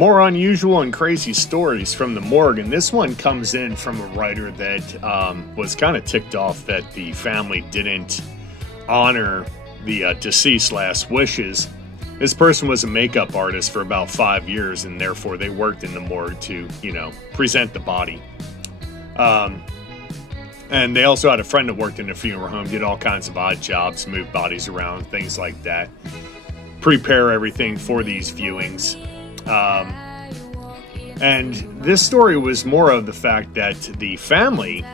More unusual and crazy stories from the morgue, and this one comes in from a writer that was kind of ticked off that the family didn't honor the deceased last wishes. This person was a makeup artist for about 5 years, and therefore they worked in the morgue to, present the body. And they also had a friend that worked in a funeral home, did all kinds of odd jobs, moved bodies around, things like that. Prepare everything for these viewings. And this story was more of the fact that the family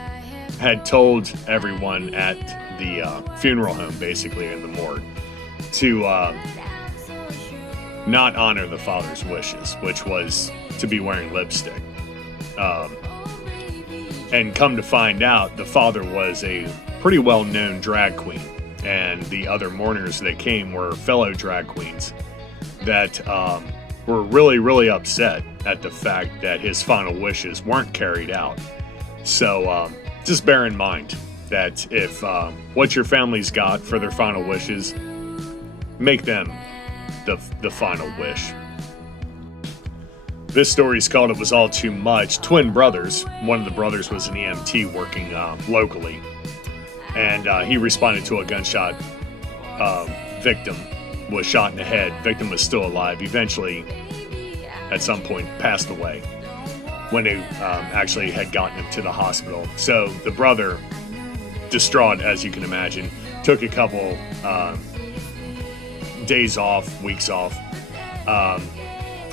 had told everyone at the funeral home, basically in the morgue, to not honor the father's wishes, which was to be wearing lipstick. And come to find out, the father was a pretty well-known drag queen, and the other mourners that came were fellow drag queens that were really, really upset at the fact that his final wishes weren't carried out. So just bear in mind that if what your family's got for their final wishes, make them the final wish. This story is called It Was All Too Much. Twin brothers. One of the brothers was an EMT working locally, and he responded to a gunshot. Victim was shot in the head. Victim was still alive. Eventually, at some point, passed away when they actually had gotten him to the hospital. So the brother, distraught as you can imagine, took a couple days off, weeks off.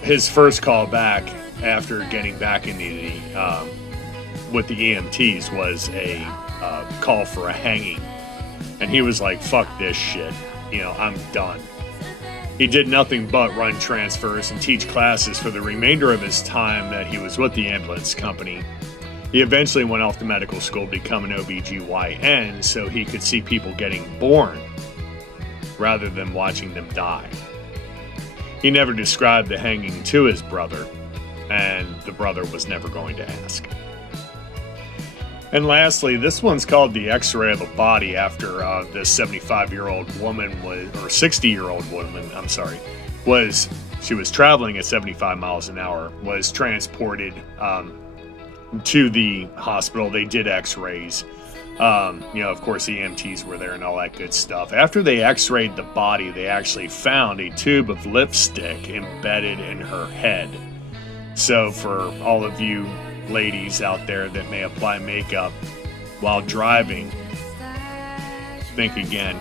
His first call back after getting back into the with the EMTs was a call for a hanging, and he was like, "Fuck this shit, I'm done." He did nothing but run transfers and teach classes for the remainder of his time that he was with the ambulance company. He eventually went off to medical school to become an OBGYN so he could see people getting born rather than watching them die. He never described the hanging to his brother, and the brother was never going to ask. And lastly, this one's called The X-Ray of a Body, after this 75-year-old woman was, or 60-year-old woman, she was traveling at 75 miles an hour, was transported to the hospital. They did X-rays. Of course, the EMTs were there and all that good stuff. After they X-rayed the body, they actually found a tube of lipstick embedded in her head. So for all of you ladies out there that may apply makeup while driving, think again.